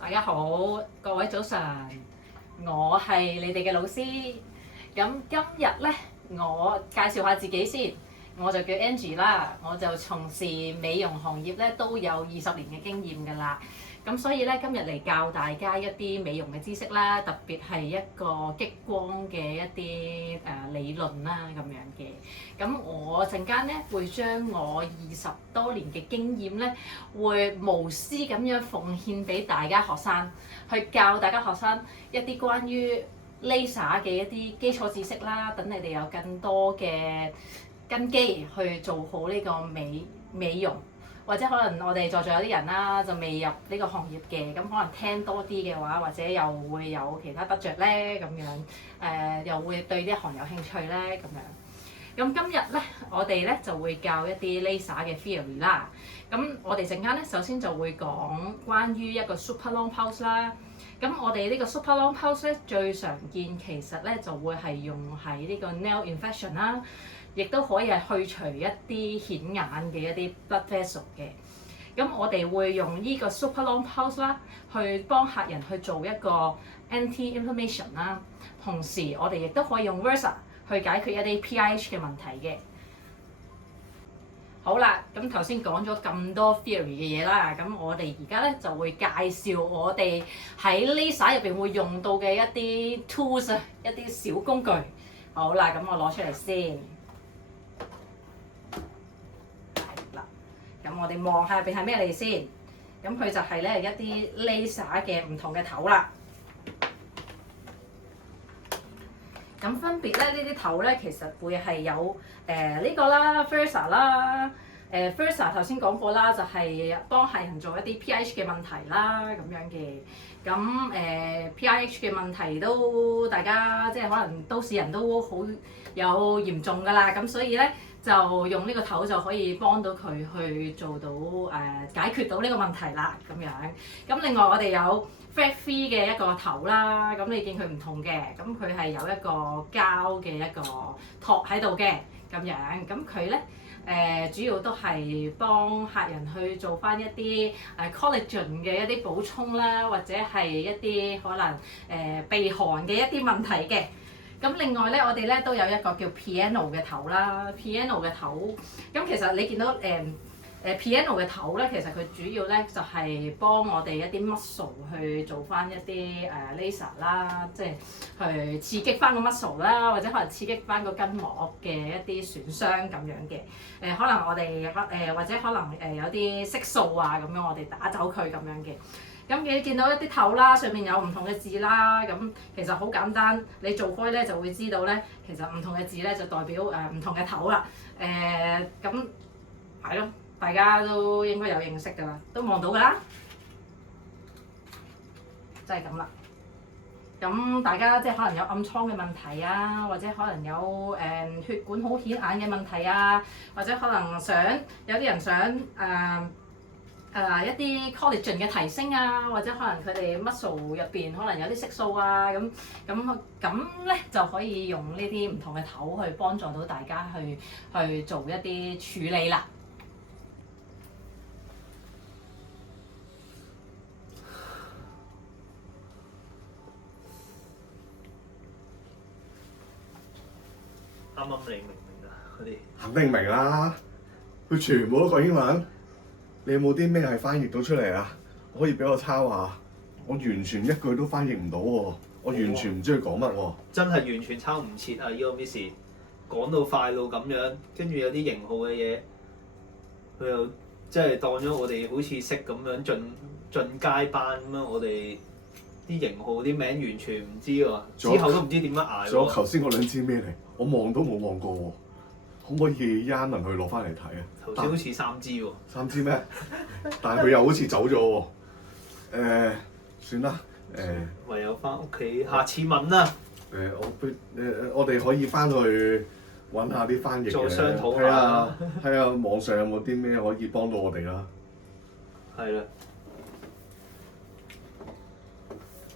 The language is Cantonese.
大家好，各位早晨，我係你哋嘅老師。咁今日咧，我介紹下自己先。我就叫 Angie 啦，我就從事美容行業咧都有20年嘅經驗㗎啦。咁所以咧，今日嚟教大家一啲美容嘅知識啦，特別係一個激光嘅一啲理論啦咁樣嘅。咁我陣間咧會將我20多年嘅經驗咧，會無私咁樣奉獻俾大家學生，去教大家學生一啲關於 Laser 嘅一啲基礎知識啦，等你哋有更多嘅根基去做好呢個美容。或者可能我哋在座有啲人啦，就未入呢個行業嘅，咁可能聽多啲嘅話，或者又會有其他得着咧咁樣，又會對呢一行有興趣咧咁樣。咁今日咧，我哋咧就會教一啲 Laser 嘅 theory 啦。咁我哋陣間咧，首先就會講關於一個 super long pulse 啦。咁我哋呢個 super long pulse 咧，最常見其實咧就會係用喺呢個 nail infection 啦。亦都可以係去除一啲顯眼嘅一啲 blood vessel 嘅。咁我哋會用呢個 super long pulse 啦，去幫客人去做一個 anti-inflammation 啦。同時我哋亦都可以用 Versa 去解決一啲 pH 嘅問題嘅。好啦，咁頭先講咗咁多 theory 嘅嘢啦，咁我哋而家咧就會介紹我哋喺 Laser 入邊會用到嘅一啲 tools 啊，一啲小工具。好啦，咁我攞出嚟先。咁我哋望下入邊係咩嚟先？咁佢就係咧一啲 Laser 嘅唔同嘅頭啦。咁分別咧呢啲頭咧，其實會係有呢個啦 Versa 啦。Versa 頭先講過啦，就係幫客人做一啲 pH 嘅問題啦咁樣嘅。咁pH 嘅問題都大家即係可能都市人都好有嚴重㗎啦。咁所以咧就用呢個頭就可以幫到佢去做到解決到呢個問題啦咁樣。咁另外我哋有 Fat Free 嘅一個頭啦，咁你見佢唔同嘅，咁佢係有一個膠嘅一個托喺度嘅咁樣。咁佢咧主要都係幫客人去做翻一啲collagen 嘅一啲補充啦，或者係一啲可能避寒嘅一啲問題嘅。咁另外咧，我哋咧都有一個叫 piano 嘅頭啦。piano 嘅頭，咁其實你見到piano 嘅頭咧，其實佢主要咧就係幫我哋一啲 muscle 去做翻一啲laser 啦，即係去刺激翻個 muscle 啦，或者可能刺激翻個筋膜嘅一啲損傷咁樣嘅。可能我哋或者可能有啲色素啊咁樣，我哋打走佢咁樣嘅。咁你見到一啲頭啦，上面有唔同嘅字啦，咁其實好簡單，你做開咧就會知道咧，其實唔同嘅字咧就代表唔同嘅頭啦。咁係咯，大家都應該有認識㗎啦，都望到㗎啦，就係咁啦。咁大家即係可能有暗瘡嘅問題啊，或者可能有血管好顯眼嘅問題啊，或者可能有啲人想一啲 collagen 嘅提升啊，或者可能佢哋 muscle 入邊可能有啲色素啊，咁咧就可以用呢啲唔同嘅頭去幫助到大家去做一啲處理啦。啱啱你明唔明啊？嗰啲肯定明啦，佢全部都講英文。你有冇啲咩係翻譯到出嚟啊？可以俾我抄下。我完全一句都翻譯唔到喎，我完全唔知佢講乜喎。真係完全抄唔切啊！呢個 Miss 講到快到咁樣，跟住有啲型號嘅嘢，佢又即係當咗我哋好似識咁樣進階班咁樣，我哋啲型號啲名完全唔知喎，之後都唔知點樣捱。仲有頭先嗰兩支咩嚟？我望都冇望過喎，可唔可以一陣去攞翻嚟睇啊？頭先好似3支喎。3支咩？但係佢又好似走咗喎。算啦。唯有翻屋企，下次問啦。我哋可以翻去揾下啲翻譯嘅，再商討下。睇下網上有冇啲咩可以幫到我哋啦。係啦。